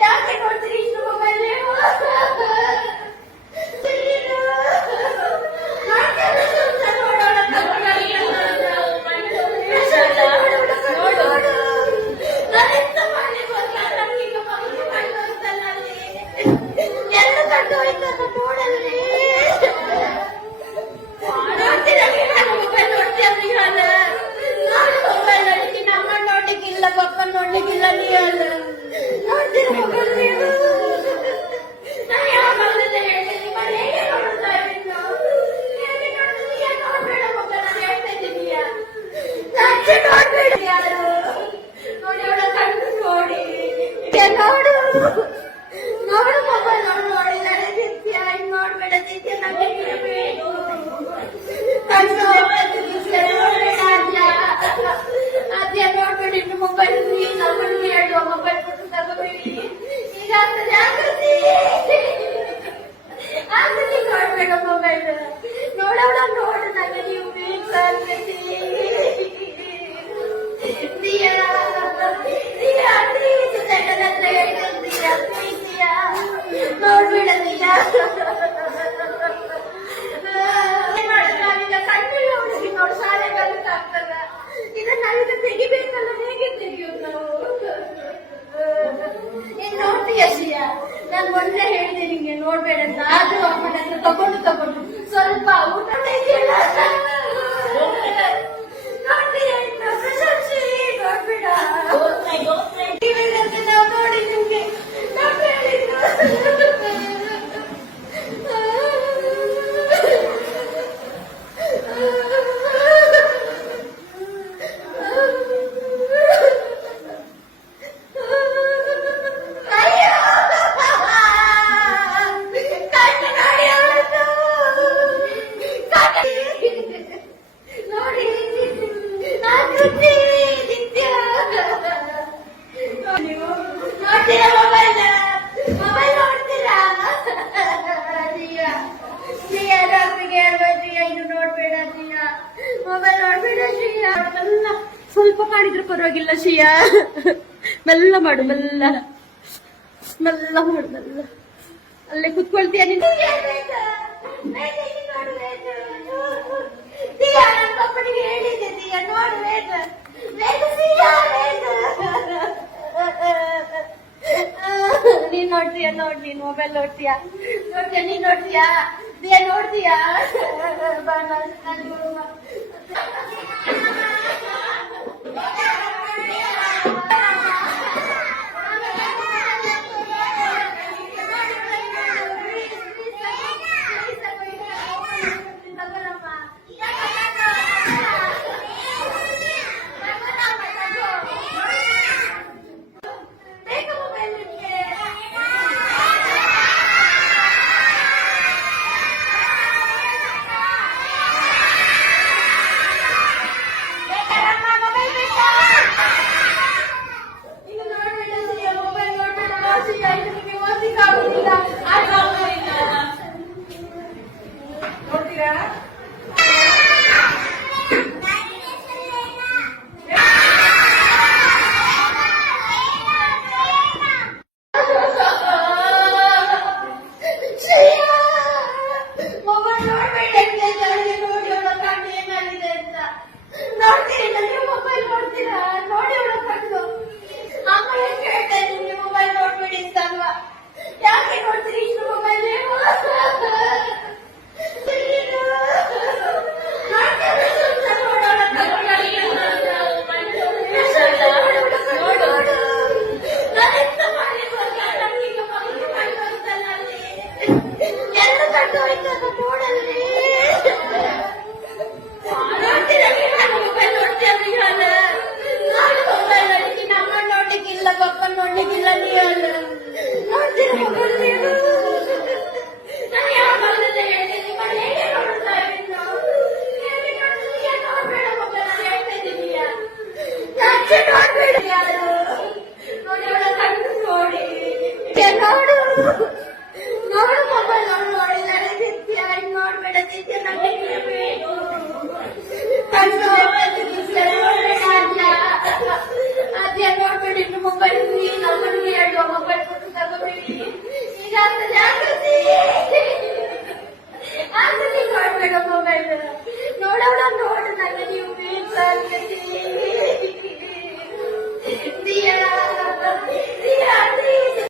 ಯಾಕೆ ನೋಡ್ತೀರಿ ಇಷ್ಟು ಮೊಬೈಲ್ ನೀವು? ನೋಡ್ಲಿಕ್ಕಿಲ್ಲ ನೋಡು ನೋಡು ಮೊಬೈಲ್ ನೋಡಿಲ್ಲ ನಿತ್ಯ ಹಿಂಗ್ ನೋಡ್ಬೇಡ ನಿತ್ಯ ಅದ್ಯ ನೋಡ್ಬೇಡಿ ಇನ್ನು ಮೊಬೈಲ್ ಹೇಳುವ ಮೊಬೈಲ್ ಕೊಟ್ಟು ತಗೋಬೇಡಿ ಈಗ ಜಾಗೃತಿ ಆಕೃತಿ ನೋಡ್ಬೇಡ ಮೊಬೈಲ್ ನೋಡೋಣ ನೋಡು ನನಗೆ ನೀವು ನೋಡ್ಬೇಡ ಕಣ್ಣಲ್ಲಿ ಹುಡುಗಿ ನೋಡು ಶಾಲೆ ಕಲಿತಾಗ್ತದ ಇದನ್ನ ನಾವೀಗ ತೆಗಿಬೇಕಲ್ಲ ಹೇಗೆ ತೆಗಿಯೋದು ನಾವು ನೀನ್ ನೋಡ್ತೀಯ ಶ್ರೀಯ ನಾನು ಮೊನ್ನೆ ಹೇಳಿದೆ ನಿಂಗೆ ನೋಡ್ಬೇಡ ಅಂತ ಆದ್ರೂ ಅಮ್ಮನ ಹತ್ರ ತಗೊಂಡು ಸ್ವಲ್ಪ ಊಟ ನೋಡ್ತೀಯ ಪ್ರಶಂಸಿ ನೋಡ್ಬೇಡ ನಾವು ನೋಡಿ ನಿಮ್ಗೆ ಸ್ವಲ್ಪ ಮಾಡಿದ್ರೆ ಪರವಾಗಿಲ್ಲ ಶ್ರೀಯ ಮೆಲ್ಲ ಮಾಡು ಮೆಲ್ಲ ಮಾಡು ಮೆಲ್ಲ ಅಲ್ಲೇ ಕುತ್ಕೊಳ್ತೀಯ ನೀನು ನೀನ್ ನೋಡ್ತೀಯ ನೋಡ್ ನೀನ್ ಮೊಬೈಲ್ ನೋಡ್ತೀಯಾ ನೀನ್ ನೋಡ್ತೀಯಾ ನೋಡ್ತೀಯಾ ನೋಡಿ